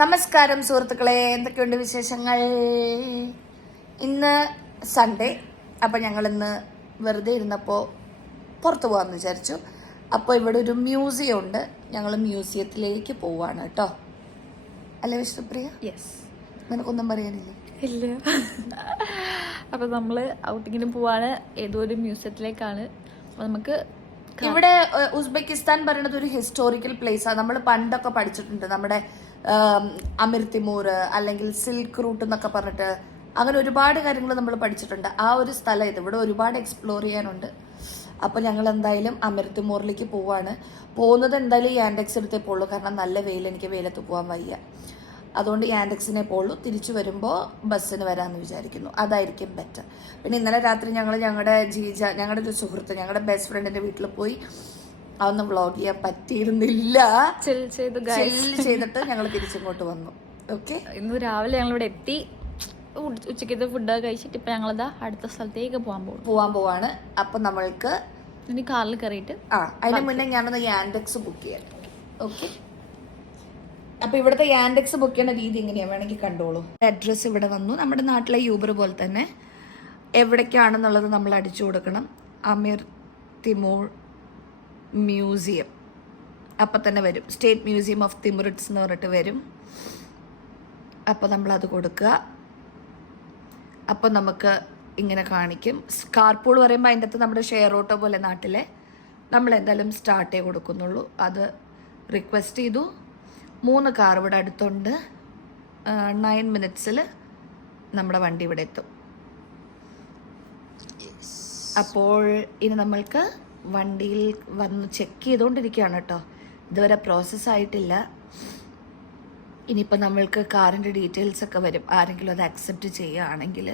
നമസ്കാരം സുഹൃത്തുക്കളെ, എന്തൊക്കെയുണ്ട് വിശേഷങ്ങൾ? ഇന്ന് സൺഡേ. അപ്പം ഞങ്ങളിന്ന് വെറുതെ ഇരുന്നപ്പോൾ പുറത്ത് പോകാമെന്ന് വിചാരിച്ചു. അപ്പോൾ ഇവിടെ ഒരു മ്യൂസിയം ഉണ്ട്. ഞങ്ങൾ മ്യൂസിയത്തിലേക്ക് പോവാണ് കേട്ടോ. അല്ലേ വിഷ്ണുപ്രിയ? യെസ്. നിനക്കൊന്നും പറയാനില്ലേ? ഇല്ല. അപ്പോൾ നമ്മൾ ഔട്ടിങ്ങിന് പോവാണ്. ഏതോ ഒരു മ്യൂസിയത്തിലേക്കാണ്. അപ്പോൾ നമുക്ക് ഇവിടെ ഉസ്ബെക്കിസ്ഥാൻ പറയുന്നത് ഒരു ഹിസ്റ്റോറിക്കൽ പ്ലേസാണ്. നമ്മൾ പണ്ടൊക്കെ പഠിച്ചിട്ടുണ്ട്. നമ്മുടെ അമിർ തിമൂർ അല്ലെങ്കിൽ സിൽക്ക് റൂട്ട് എന്നൊക്കെ പറഞ്ഞിട്ട് അങ്ങനെ ഒരുപാട് കാര്യങ്ങൾ നമ്മൾ പഠിച്ചിട്ടുണ്ട്. ആ ഒരു സ്ഥലം ഇത്. ഇവിടെ ഒരുപാട് എക്സ്പ്ലോർ ചെയ്യാനുണ്ട്. അപ്പോൾ ഞങ്ങൾ എന്തായാലും അമിർ തിമൂറിലേക്ക് പോവാണ്. പോകുന്നത് എന്തായാലും യാൻഡെക്സ് എടുത്തേ പോകുള്ളൂ, കാരണം നല്ല വെയിൽ, എനിക്ക് വെയിലത്ത് പോകാൻ വയ്യ. അതുകൊണ്ട് യാൻഡെക്സിനെ പോകുള്ളൂ. തിരിച്ചു വരുമ്പോൾ ബസ്സിന് വരാമെന്ന് വിചാരിക്കുന്നു. അതായിരിക്കും ബെറ്റർ. പിന്നെ ഇന്നലെ രാത്രി ഞങ്ങൾ ഞങ്ങളുടെ ഞങ്ങളുടെ ഒരു സുഹൃത്ത്, ഞങ്ങളുടെ ബെസ്റ്റ് ഫ്രണ്ടിൻ്റെ വീട്ടിൽ പോയി. അതൊന്നും വ്ളോഗ് ചെയ്യാൻ പറ്റിയിരുന്നില്ല. ചെയ്തിട്ട് ഞങ്ങൾ തിരിച്ചിങ്ങോട്ട് വന്നു. ഓക്കെ, ഇന്ന് രാവിലെ ഞങ്ങളിവിടെ എത്തി. ഉച്ചക്കത്തെ ഫുഡൊക്കെ കഴിച്ചിട്ട് ഇപ്പം ഞങ്ങളിതാ അടുത്ത സ്ഥലത്തേക്ക് പോകാൻ പോവാണ്. അപ്പം നമ്മൾക്ക് ഇനി കാറിൽ കയറിയിട്ട് അതിന് മുന്നേ ഞാനൊന്ന് യാൻഡെക്സ് ബുക്ക് ചെയ്യാം. ഓക്കെ, അപ്പൊ ഇവിടുത്തെ യാൻഡെക്സ് ബുക്ക് ചെയ്യുന്ന രീതി എങ്ങനെയാ വേണമെങ്കിൽ കണ്ടോളൂ. അഡ്രസ്സ് ഇവിടെ വന്നു. നമ്മുടെ നാട്ടിലെ യൂബർ പോലെ തന്നെ എവിടേക്കാണെന്നുള്ളത് നമ്മൾ അടിച്ചു കൊടുക്കണം. അമീർ തിമൂർ മ്യൂസിയം അപ്പം തന്നെ വരും. സ്റ്റേറ്റ് മ്യൂസിയം ഓഫ് തിമുറിഡ്സ് എന്ന് പറഞ്ഞിട്ട് വരും. അപ്പോൾ നമ്മളത് കൊടുക്കുക. അപ്പോൾ നമുക്ക് ഇങ്ങനെ കാണിക്കും. കാർപൂൾ പറയുമ്പോൾ അതിൻ്റെ അകത്ത് നമ്മുടെ ഷെയർ ഓട്ടോ പോലെ നാട്ടിലെ നമ്മൾ എന്തായാലും സ്റ്റാർട്ടേ കൊടുക്കുന്നുള്ളൂ. അത് റിക്വസ്റ്റ് ചെയ്തു. 3 കാർ ഇവിടെ അടുത്തുണ്ട്. 9 മിനിറ്റ്സിൽ നമ്മുടെ വണ്ടി ഇവിടെ എത്തും. അപ്പോൾ ഇനി നമ്മൾക്ക് വണ്ടിയിൽ വന്ന് ചെക്ക് ചെയ്തുകൊണ്ടിരിക്കുകയാണ് കേട്ടോ. ഇതുവരെ പ്രോസസ്സായിട്ടില്ല. ഇനിയിപ്പോൾ നമ്മൾക്ക് കാറിൻ്റെ ഡീറ്റെയിൽസ് ഒക്കെ വരും. ആരെങ്കിലും അത് അക്സെപ്റ്റ് ചെയ്യുകയാണെങ്കിൽ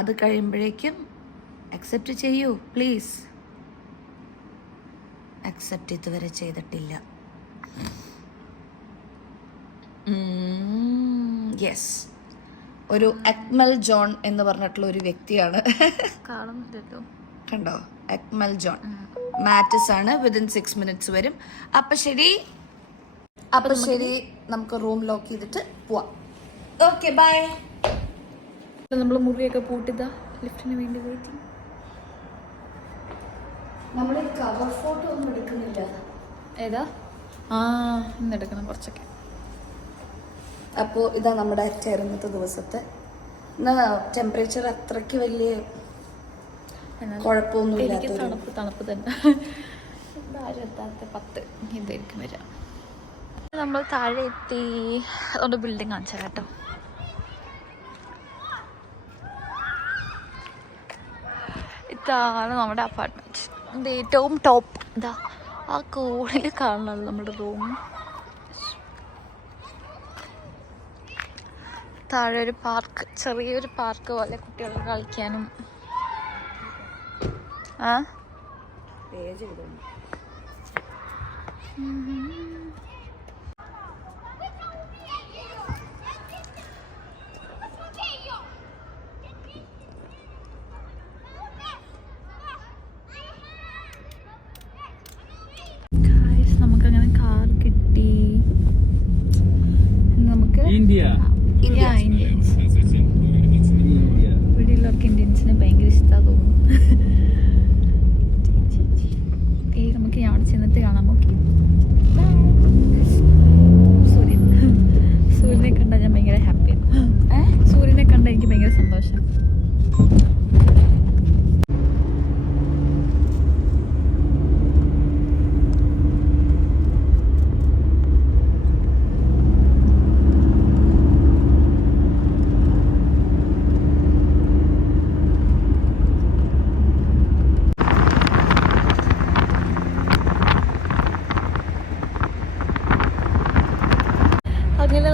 അത് കഴിയുമ്പോഴേക്കും അക്സെപ്റ്റ് ചെയ്യൂ പ്ലീസ്. അക്സെപ്റ്റ് ഇതുവരെ ചെയ്തിട്ടില്ല. യെസ്, ഒരു അക്മൽ ജോൺ എന്ന് പറഞ്ഞിട്ടുള്ള ഒരു വ്യക്തിയാണ്. കണ്ടോ, അക്മൽ ജോൺ. മാറ്റസ് ആണ്. വിതിൻ 6 മിനിറ്റ്സ് വരും. അപ്പം ശരി, നമുക്ക് റൂം ലോക്ക് ചെയ്തിട്ട് പോവാം. Okay, bye. നമ്മൾ മുറിയൊക്കെ പൂട്ടിതാ ലിഫ്റ്റിന് വേണ്ടി വെയിറ്റിംഗ്. നമ്മൾ കവർ ഫോട്ടോ ഒന്നും എടുക്കുന്നില്ല. ഏതാ? ഇന്ന് എടുക്കണം കുറച്ചൊക്കെ. അപ്പോൾ ഇതാ നമ്മുടെ ഇന്നത്തെ ദിവസത്തെ. ടെമ്പറേച്ചർ അത്രയ്ക്ക് വലിയ കുഴപ്പമൊന്നുമില്ല. തണുപ്പ് തന്നെ. ആരും എത്താത്ത 10 ഇതായിരിക്കും വരാം. നമ്മൾ താഴെ എത്തി. അതുകൊണ്ട് ബിൽഡിംഗ് കാണിച്ചാൽ കേട്ടോ. ഇതാണ് നമ്മുടെ അപ്പാർട്ട്മെന്റ്. ഏറ്റവും ടോപ്പ് ഇതാ ആ കോണിൽ കാണുന്നത് നമ്മുടെ റൂം. താഴെ ഒരു പാർക്ക്, ചെറിയൊരു പാർക്ക് പോലെ കുട്ടികൾക്ക് കളിക്കാനും. നമുക്കങ്ങനെ കാർ കിട്ടി. നമുക്ക് ഇന്ത്യൻസ് ഇവിടെയുള്ളവർക്ക് ഇന്ത്യൻസിനെ ഭയങ്കര ഇഷ്ടമാണ് തോന്നുന്നു. നമുക്ക് അവിടെ ചെന്നിട്ട് കാണാം. ഓക്കെ, സൂര്യനെ കണ്ടാൽ ഞാൻ ഭയങ്കര ഹാപ്പിയാണ്. സൂര്യനെ കണ്ടാൽ എനിക്ക് ഭയങ്കര സന്തോഷം.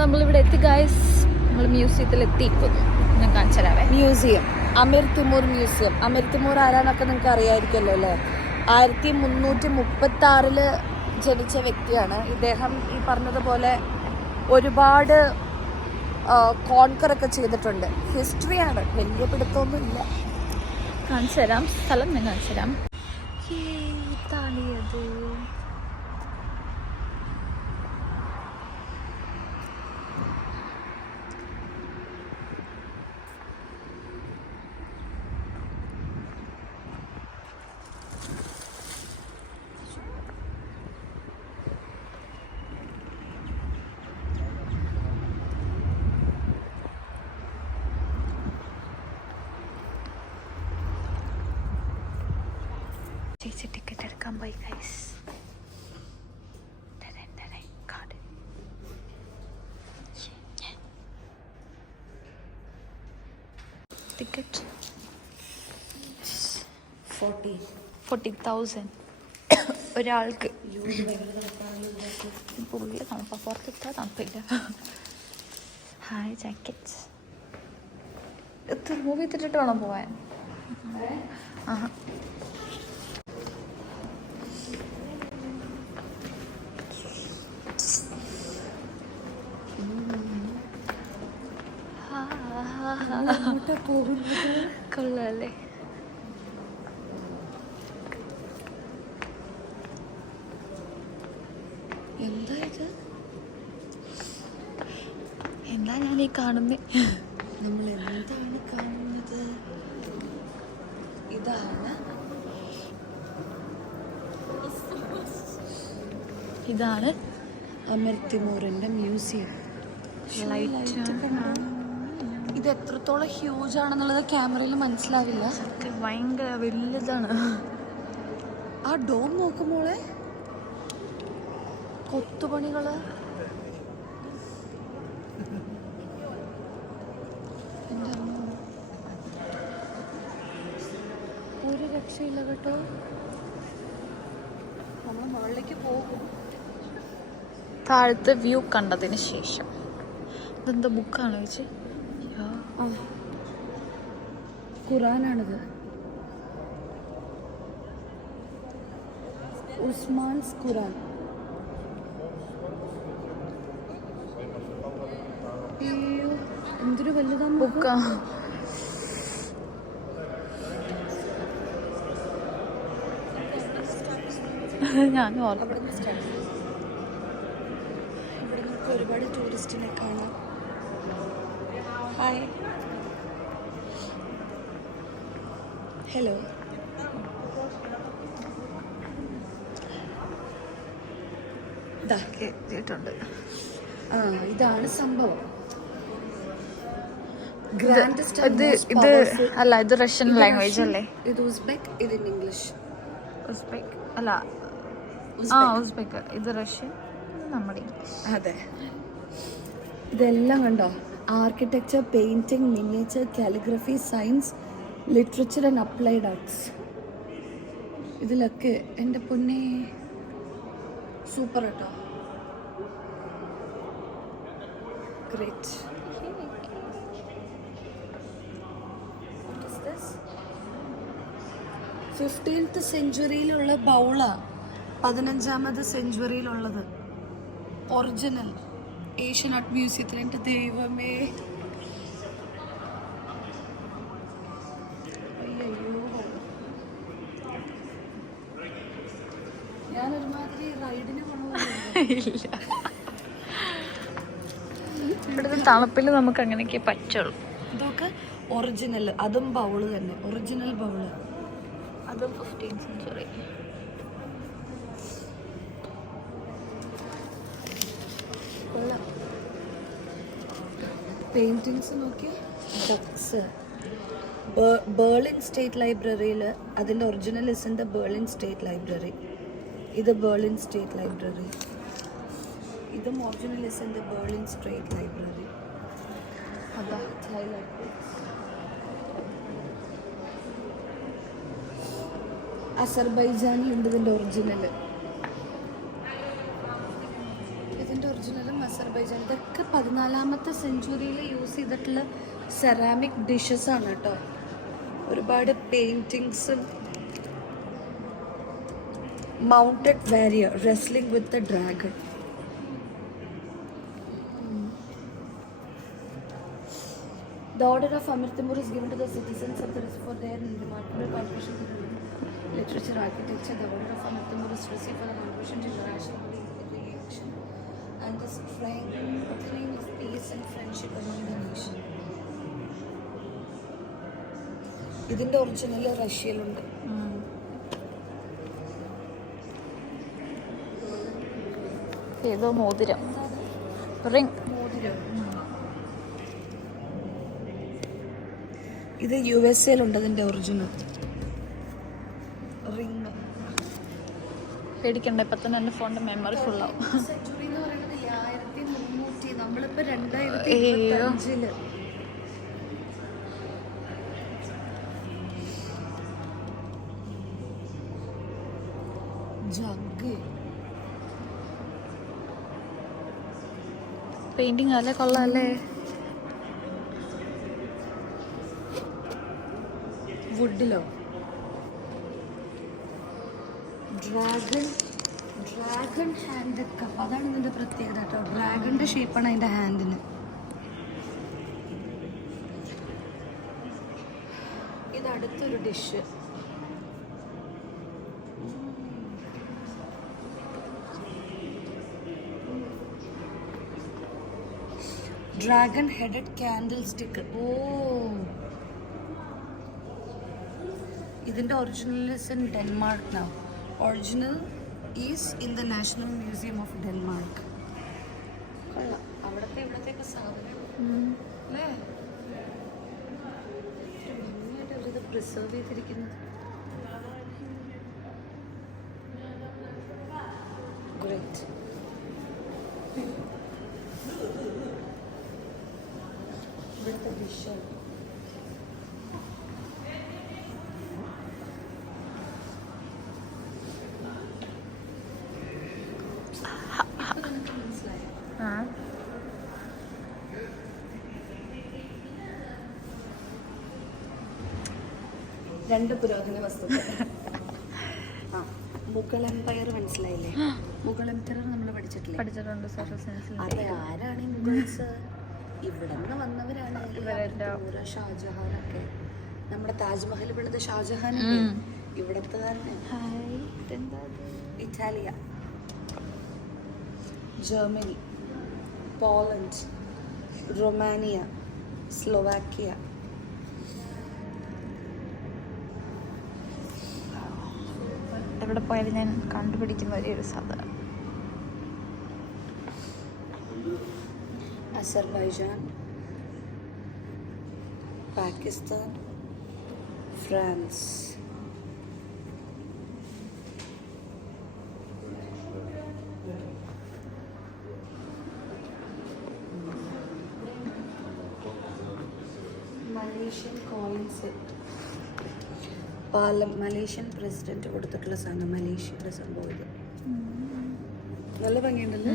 നമ്മളിവിടെ എത്തി ഗൈസ്. നമ്മൾ മ്യൂസിയത്തിലെത്തി. ഇപ്പോൾ ഞാൻ കാണിച്ചു തരാവേ. മ്യൂസിയം, അമീർ തിമൂർ മ്യൂസിയം. അമീർ തിമൂർ ആരാന്നൊക്കെ നിങ്ങൾക്ക് അറിയാമായിരിക്കുമല്ലോ അല്ലേ? 1336 ജനിച്ച വ്യക്തിയാണ് ഇദ്ദേഹം. ഈ പറഞ്ഞതുപോലെ ഒരുപാട് കോൺകറൊക്കെ ചെയ്തിട്ടുണ്ട്. ഹിസ്റ്ററിയാണ്, വലിയ പിടുത്തമൊന്നുമില്ല. കാണിച്ചു തരാം സ്ഥലം. ഞാൻ കാണിച്ചു തരാം. ഇതാണിയത്. ടിക്കറ്റ് എടുക്കാൻ പോയി ഗൈസ്. ടിക്കറ്റ് 40,000 ഒരാൾക്ക്. പുള്ളി തണുപ്പാ, പുറത്തിട്ടാ തണുപ്പില്ല. Hi jacket. മൂവി എത്തിട്ടിട്ട് വേണം പോവാൻ. ആഹാ. കൊള്ളാല്ലേ? എന്താ ഞാൻ ഈ കാണുന്നത്? നമ്മൾ എന്താണ് കാണുന്നത്? ഇതാണ് അമർ തിമൂറിന്റെ മ്യൂസിയം. ഇത് എത്രത്തോളം ഹ്യൂജ് ആണെന്നുള്ളത് ക്യാമറയിൽ മനസ്സിലാവില്ല. ഭയങ്കര വലുതാണ്. ആ ഡോം നോക്കുമ്പോളെ കൊത്തുപണികള്. ഒരു രക്ഷയില്ല കേട്ടോ. നമ്മൾ മുകളിലേക്ക് പോകും. താഴത്തെ വ്യൂ കണ്ടതിന് ശേഷം ഇതെന്താ ബുക്കാണോ വെച്ച്? ഖുറാനാണിത്. ഉസ്മാൻസ് ഖുറാൻ. അയ്യോ എന്തൊരു വലുതാ ബുക്കാ. ഞാൻ ഇവിടെ നമുക്ക് ഒരുപാട് ടൂറിസ്റ്റിനെ കാണാം. Hi, hello. കേട്ടിട്ടുണ്ട്. ഇതാണ് സംഭവം. ഇത് അല്ല, ഇത് റഷ്യൻ ലാംഗ്വേജ് അല്ലേ? ഇത് ഉസ്ബെക്ക്, ഇത് ഇംഗ്ലീഷ്. ഉസ്ബെക്ക് അല്ല, ഉസ്ബെക്ക്. ഇത് റഷ്യൻ, നമ്മുടെ ഇംഗ്ലീഷ്. അതെ. ഇതെല്ലാം കണ്ടോ? Architecture, painting, miniature, calligraphy, science, literature and applied arts. ഇതിലൊക്കെ എൻ്റെ പൊന്നെ സൂപ്പർ കേട്ടോ. ഗ്രേറ്റ്. 15th സെഞ്ച്വറിയിലുള്ള ബൗളാ 15th സെഞ്ച്വറിയിലുള്ളത്. ഒറിജിനൽ ഏഷ്യൻ ആർട്ട് മ്യൂസിയത്തിൽ. എൻ്റെ ദൈവമേ, അയ്യോ ഞാനൊരുമാതിരി റൈഡിന് ഇല്ല, ഇവിടുത്തെ തണുപ്പിൽ നമുക്ക് അങ്ങനെയൊക്കെ പറ്റുള്ളൂ. ഇതൊക്കെ ഒറിജിനൽ. അതും ബൗള് തന്നെ, ഒറിജിനൽ ബൗള്. അതും 15th സെഞ്ച്വറി. പെയിന്റിങ്സ് നോക്കി. ഡക്സ്. ബേർലിൻ സ്റ്റേറ്റ് ലൈബ്രറിയിൽ അതിൻ്റെ original is in the Berlin state library. ഇത് ബേർലിൻ സ്റ്റേറ്റ് ലൈബ്രറി. ഇതും original is in the Berlin state library. അതാ അസർബൈജാനിലുണ്ട് ഇതിൻ്റെ ഒറിജിനൽ. ഇതിൻ്റെ ഒറിജിനലും അസർബൈജാൻ. ഇതൊക്കെ 14th സെഞ്ച്വറിയിൽ യൂസ് ചെയ്തിട്ടുള്ള സെറാമിക് ഡിഷസ് ആണ് കേട്ടോ. ഒരുപാട് പെയിൻറ്റിങ്സും. Mounted warrior wrestling with the dragon. The order of Amir Timur is given to the citizens of the rest for their remarkable contribution to the literature, architecture. The order of Amir Timur is received for the contribution to international relation and the strengthening of peace and friendship among the nation. ഇതിന്റെ original റഷ്യയിലുണ്ട്. ഏതോ മോതിരം, ring. മോതിരം. ഇത് USA ഉണ്ട് അതിന്റെ original ring. പേടിക്കണ്ട, ഇപ്പം തന്നെ എൻ്റെ ഫോണിൻ്റെ മെമ്മറി ഫുള്ളാവും. സെഞ്ചുറി എന്ന് പറയുന്നത് 1300, നമ്മളിപ്പോൾ 2025. ജഗ് പെയിൻറ്റിങ് അല്ലേ, കൊള്ളാല്ലേ. വുഡിലോ ഡ്രാഗൺ ഹാൻഡ് കപ്പ്, അതാണ് ഇതിൻ്റെ പ്രത്യേകത കേട്ടോ. ഡ്രാഗണിൻ്റെ ഷേപ്പാണ് അതിൻ്റെ ഹാൻഡിന്. ഇത് അടുത്തൊരു dish. Dragon headed candlestick. Oh, ഇതിൻ്റെ original is in Denmark now. Original is in the national museum of Denmark. കൊള്ളാം. അവിടുത്തെ ഇവിടത്തെയൊക്കെ സാധനം അല്ലേ, ഭംഗിയായിട്ട് അവരിത് പ്രിസർവ് ചെയ്തിരിക്കുന്നത്. ഗ്രേറ്റ്. ഇവിടുത്തെ ഡിഷ് ആ, രണ്ട് പുരാതന വസ്തുക്കൾ. ആ, മുഗൾ എംപയർ മനസ്സിലായില്ലേ? മുഗൾ എംപയർ നമ്മൾ പഠിച്ചിട്ടില്ലേ? പഠിച്ചിട്ടുണ്ട് സോഷ്യൽ സയൻസിൽ. അത് ആരാണ് ഈ മുഗൾസ്? ഇവിടെ നിന്ന് വന്നവരാണ്. ഇവരുടെ ഷാജഹാനൊക്കെ, നമ്മുടെ താജ്മഹൽ പണിത് ഷാജഹാൻ ഇവിടത്തെ തന്നെ. Italia, Germany, Poland, Romania, Slovakia. എവിടെ പോയാലും ഞാൻ കണ്ടുപിടിക്കുന്ന ഒരു സാധനം. Azerbaijan, Pakistan, France. Malaysian coin set. Malaysian president കൊടുത്തിട്ടുള്ള സാധനം, മലേഷ്യയുടെ സംഭവം. ഇത് നല്ല ഭംഗിയുണ്ടല്ലോ.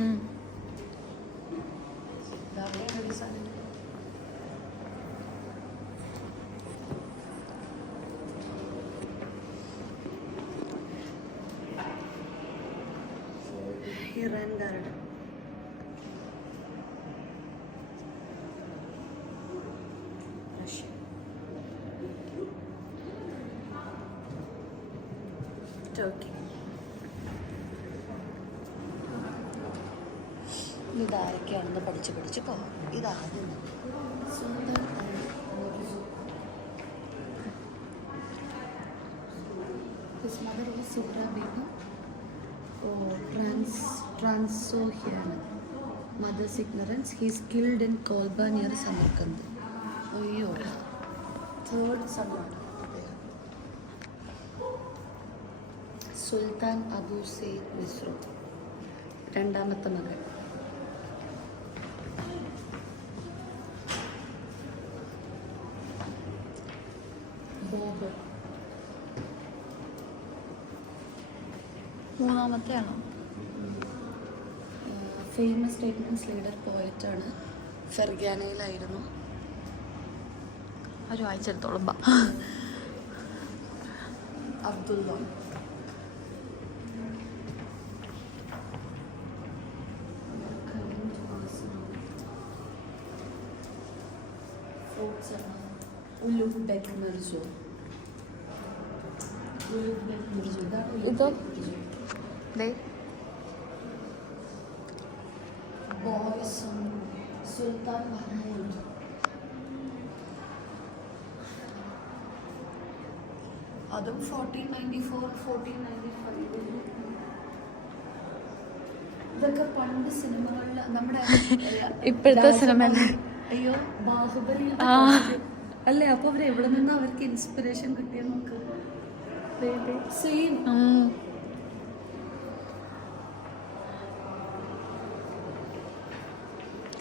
Iran garden. റഷ്യ. ടർക്കി. ഇതാരൊക്കെയാണെന്ന് പഠിച്ച് പോകാം. ഇതാദ്യം സുൽത്താൻ His mother was Suhra Begum. Transoxiana. Mother's ignorance. He is killed in Kolba near Samarkand. അയ്യോ, തേർഡ് സമ്രാട്ട് സുൽത്താൻ അബു സെയ്ദ് മിസ്രോ, രണ്ടാമത്തെ മകൻ. ബോബർ, മൂന്നാമത്തെയാണോ? ഫേമസ് സ്റ്റേറ്റ്മെൻറ്റ്സ് ലീഡർ, പോയറ്റാണ്. ഫെർഗാനയിലായിരുന്നു. ഒരു വായിച്ചെടുത്തോളും. Abdullah, Ulugh Beg Mirzo. ഇതോ ബോയ്സും സുൽത്താൻ മഹ്മൂദ്. അതും 1494, 1495. ഇതൊക്കെ പണ്ട് സിനിമകളിൽ നമ്മുടെ ഇപ്പോഴത്തെ സിനിമ. അയ്യോ, ബാഹുബലി അല്ലേ? അപ്പൊ അവർ എവിടെ നിന്നാ അവർക്ക് ഇൻസ്പിറേഷൻ കിട്ടിയ നോക്ക്. സെയിം.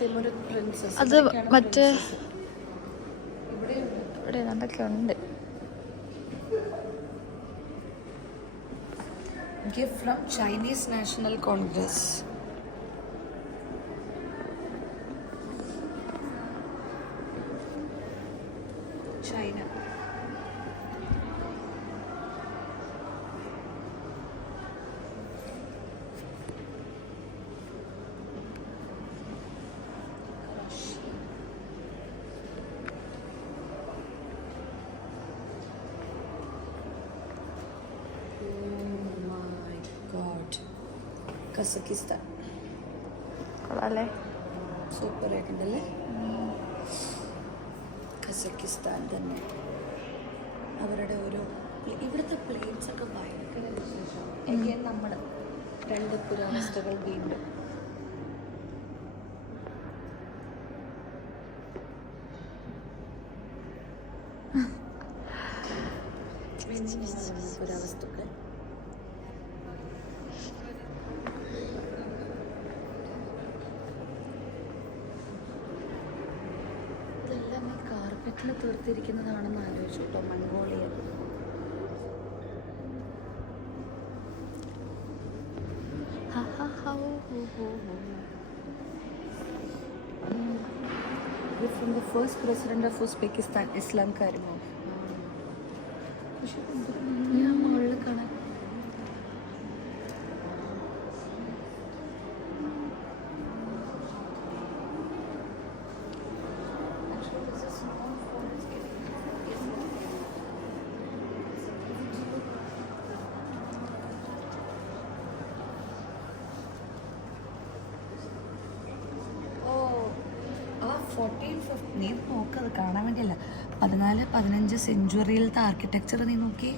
തിമുരിദ് പ്രിൻസസ്. അത് മറ്റേ ഇവിടെ എന്തൊക്കെ ഉണ്ട്. Gift from Chinese National Congress. China. Kazakhstan. കൊള്ളാല്ലേ? സൂപ്പർ ആയിട്ടുണ്ടല്ലേ? കസക്കിസ്ഥാൻ തന്നെ. അവരുടെ ഒരു ഇവിടുത്തെ പ്ലേറ്റ്സ് ഒക്കെ ഭയങ്കര വിശേഷം. എങ്കിൽ നമ്മുടെ 2 പുരാവസ്തുക്കൾ വീണ്ടും. പുരാവസ്തുക്കൾ. ഇതെല്ലാം ഈ കാർപ്പറ്റിൽ തീർത്തിരിക്കുന്നതാണെന്ന് ആലോചിച്ചു കേട്ടോ. Mongolia. From the first president of Uzbekistan, Islam Karimov. പക്ഷെ മുകളിൽ കാണാൻ നീ നോക്കത് കാണാൻ വേണ്ടിയല്ല. 14-15 സെഞ്ച്വറിയിലത്തെ ആർക്കിടെക്ചർ നീ നോക്കി.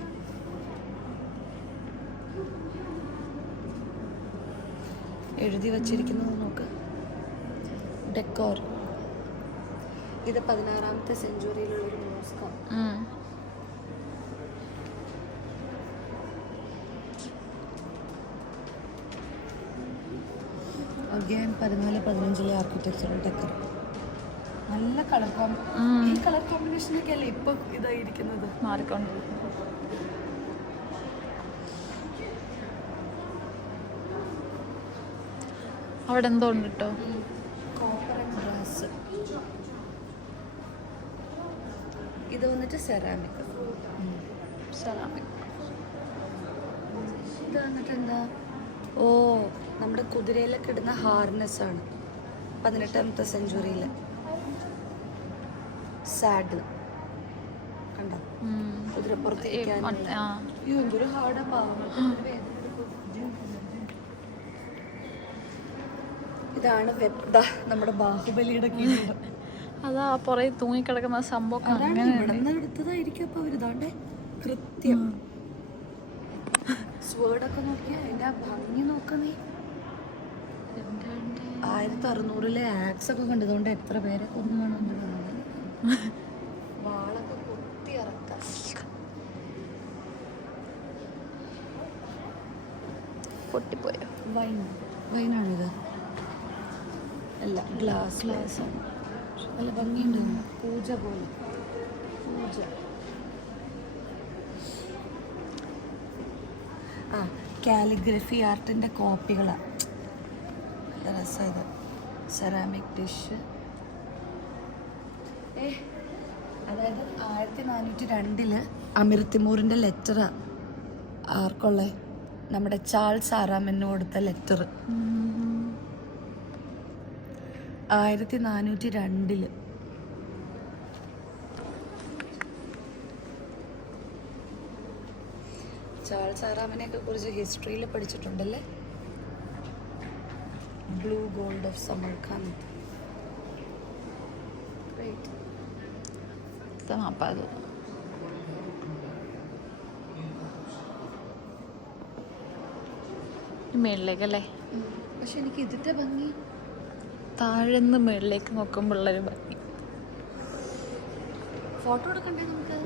എഴുതി വച്ചിരിക്കുന്നത് നോക്ക്. ഡെക്കോർ. ഇത് 16ാമത്തെ സെഞ്ച്വറിയിലുള്ള ഒരു മോസ്കാണ്. Again 14-15 architectural decor. നല്ല കളർ ഈ കളർ കോമ്പിനേഷനൊക്കെ അല്ലേ ഇപ്പൊ ഇതായിരിക്കുന്നത്. മാറിക്കൊണ്ടിരിക്കുന്നു. അവിടെ എന്തോ ഉണ്ട് കേട്ടോ. Copper and brass. ഇത് വന്നിട്ട് സെറാമിക്. ഇത് വന്നിട്ട് എന്താ? ഓ, നമ്മുടെ കുതിരയിലൊക്കെ ഇടുന്ന ഹാർനെസ് ആണ്. 18ാമത്തെ സെഞ്ച്വറിയിലെ സാഡിൽ കണ്ടോ? കുതിരപ്പുറത്തിരിക്കാൻ. എന്തൊരു ഹാർഡാ പാവം. ഇതാണ് നമ്മുടെ ബാഹുബലിയുടെ കിരീടം. അതാ പുറകെ തൂങ്ങിക്കിടക്കുന്ന സംഭവം ഇവിടുന്ന് എടുത്തതായിരിക്കും. അപ്പൊ അവരിതാണ്ട് കൃത്യം സ്വേർഡൊക്കെ നോക്കിയാ അതിന്റെ ആ ഭംഗി നോക്കുന്നേ. 1600-ലെ ആക്സ് ഒക്കെ കണ്ടതുകൊണ്ട് എത്ര പേരെ കൊന്നു കാണുന്നുണ്ട്. വാളൊക്കെ കുത്തി ഇറക്കാം. പൊട്ടിപ്പോയോ? വൈനാണിത്. അല്ല, ഗ്ലാസ് ആണ്. നല്ല ഭംഗിയുണ്ട്. പൂജ പോലെ. പൂജ. കാലിഗ്രഫി ആർട്ടിന്റെ കോപ്പികളാണ്. നല്ല രസമാണ്. Ceramic dish. അതായത് 1402 അമീർ തിമൂറിന്റെ ലെറ്ററാ. ആർക്കുള്ള? നമ്മുടെ ചാൾസ് ആറാമന് കൊടുത്ത ലെറ്റർ. 1402. ചാൾസ് ആറാമനെയൊക്കെ കുറിച്ച് ഹിസ്റ്ററിയിൽ പഠിച്ചിട്ടുണ്ടല്ലേ. Blue gold of Samarkand. മേളിലേക്കല്ലേ? പക്ഷെ എനിക്ക് ഇതിന്റെ ഭംഗി താഴെന്ന് മേളിലേക്ക് നോക്കുമ്പോഴുള്ളൊരു ഭംഗി. ഫോട്ടോ എടുക്കണ്ടേ നമുക്ക്?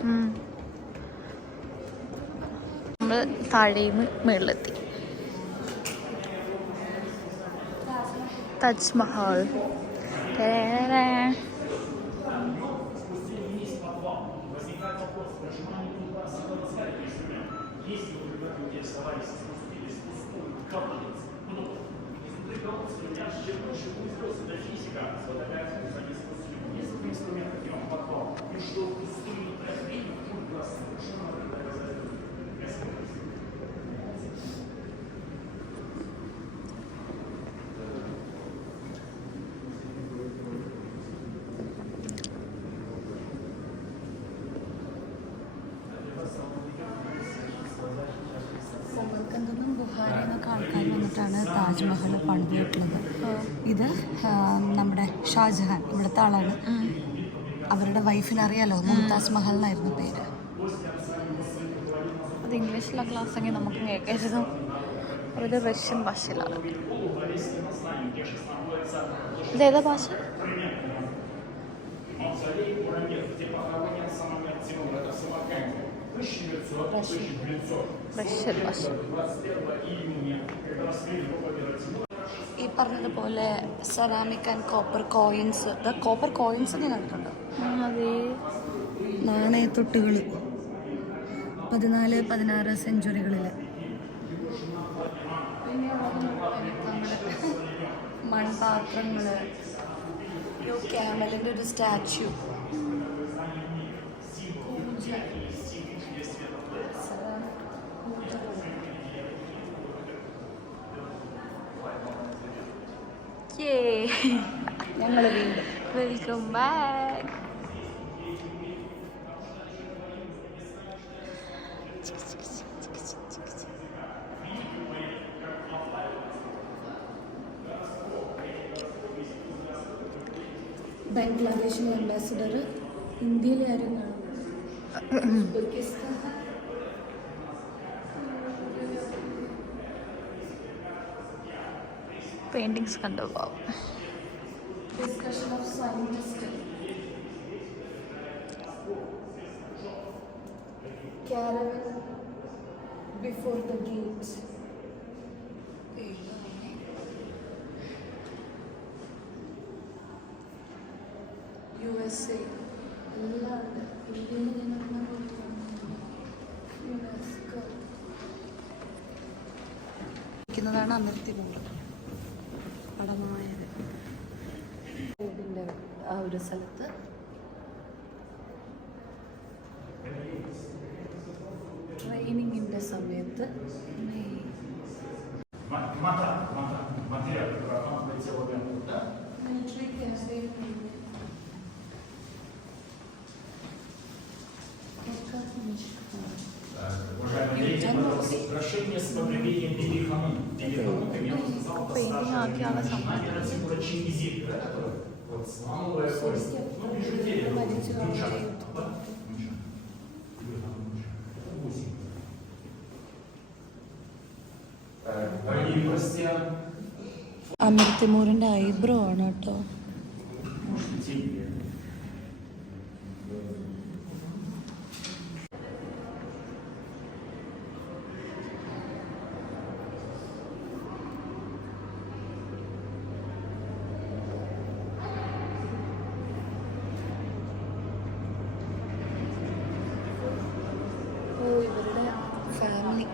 നമ്മൾ താഴേന്ന് മേളിലെത്തി. താജ്മഹൽ. സമർക്കന്ദിന്നും ബുഹാരിൽ നിന്നൊക്കെ ആൾക്കാർ വന്നിട്ടാണ് താജ്മഹൽ പണിതിട്ടുള്ളത്. ഇത് നമ്മുടെ ഷാജഹാൻ ഇവിടുത്തെ ആളാണ്. അവരുടെ വൈഫിന് അറിയാലോ, മുംതാസ് മഹൽ എന്നായിരുന്നു പേര്. അത് ഇംഗ്ലീഷിലുള്ള ക്ലാസ് എങ്കിൽ നമുക്ക് കേൾക്കരുത്. ഒരു റഷ്യൻ ഭാഷയിലാണ്. ഇതേതാ ഭാഷ? റഷ്യൻ ഭാഷ. ഈ പറഞ്ഞതുപോലെ ceramic and copper coins. Copper coins ഞാൻ കണ്ടിട്ടുണ്ട്. അതെ, നാണയത്തൊട്ടുകൾ 14-16 സെഞ്ചുറികളിൽ. മൺപാത്രങ്ങൾ, ഒരു ക്യാമലിൻ്റെ ഒരു സ്റ്റാച്യു. ഞങ്ങൾ വീണ്ടും വെൽക്കം ബാക്ക്. ബംഗ്ലാദേശിലെ അംബാസിഡർ ഇന്ത്യയിലെ ആരും പെയിന്റിങ്സ് കണ്ടോ? Discussion of scientist. Caravan before the gate. USA. ാണ് അമൃത്തിമൂർ പടമായത്. ആ ഒരു സ്ഥലത്ത് ട്രെയിനിങ്ങിൻ്റെ സമയത്ത് മിലിറ്ററി ക്യാമ്പയിൻ പെയിന്റിങ് ആക്കിയുള്ള സമയം അമീർ തിമൂറിൻ്റെ ഐബ്രോ ആണ് കേട്ടോ. ഇവരുടെ ഫാമിലി.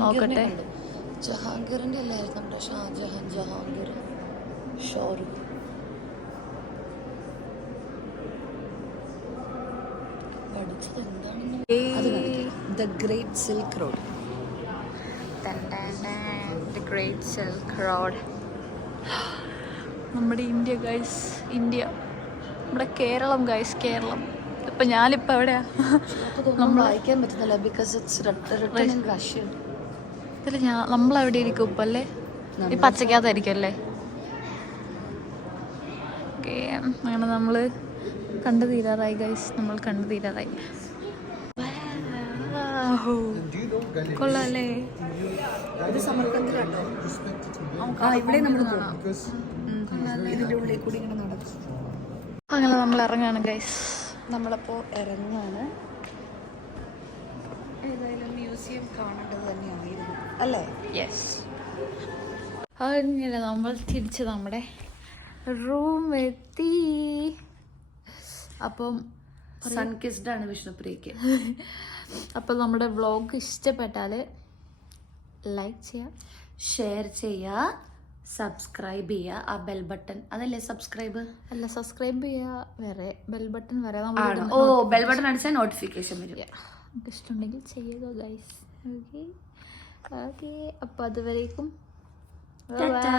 നോക്കട്ടെ. ജഹാംഗീറിൻ്റെ അല്ലായിരുന്നു നമ്മുടെ ഷാജഹാൻ. ജഹാംഗീർ ഷോറൂം. പഠിച്ചത് എന്താണെന്ന് the great silk road. The great silk road. നമ്മുടെ ഇന്ത്യ ഗൈസ്, ഇന്ത്യ. നമ്മുടെ കേരളം ഗൈസ്, കേരളം. ഇപ്പം ഞാനിപ്പോൾ എവിടെയാ? നമ്മൾ വായിക്കാൻ പറ്റുന്നില്ല because it's written in Russian. ഇതിൽ നമ്മളെവിടെ ഇരിക്കും ഇപ്പം അല്ലേ? ഈ പച്ചക്കകത്തായിരിക്കും അല്ലേ? ഓക്കെ, അങ്ങനെ നമ്മൾ കണ്ടു തീരാറായി ഗൈസ്. നമ്മൾ കണ്ടു തീരാറായി. കൊള്ളാല്ലേ? ഇത് സമർക്കന്ദിലാട്ടോ. ആ ഇവിടെ നമ്മൾ ഇതിൻ്റെ ഉള്ളിൽ കൂടി ഇങ്ങനെ നടക്കും. അങ്ങനെ നമ്മൾ ഇറങ്ങാണ് ഗൈസ്. നമ്മളപ്പോൾ ഇറങ്ങാണ്. ഏതായാലും മ്യൂസിയം കാണേണ്ടത് തന്നെയായിരുന്നു അല്ലേ? യെസ്. അങ്ങനെ നമ്മൾ തിരിച്ച് നമ്മുടെ റൂം എത്തി. അപ്പം സൺകിസ്ഡ് ആണ് വിഷ്ണുപ്രിയക്ക്. അപ്പം നമ്മുടെ വ്ളോഗ് ഇഷ്ടപ്പെട്ടാൽ ലൈക്ക് ചെയ്യുക, ഷെയർ ചെയ്യുക, സബ്സ്ക്രൈബ് ചെയ്യുക. ആ ബെൽ ബട്ടൺ അതല്ലേ സബ്സ്ക്രൈബ് അല്ല, സബ്സ്ക്രൈബ് ചെയ്യുക, വേറെ ബെൽ ബട്ടൺ വരെ ആണോ? ഓ, ബെൽ ബട്ടൺ അടിച്ചാൽ നോട്ടിഫിക്കേഷൻ വരും. നമുക്ക് ഇഷ്ടമുണ്ടെങ്കിൽ ചെയ്യുക ഗൈസ്. ഓക്കെ ഓക്കെ, അപ്പോൾ അതുവരേക്കും ടാറ്റാ.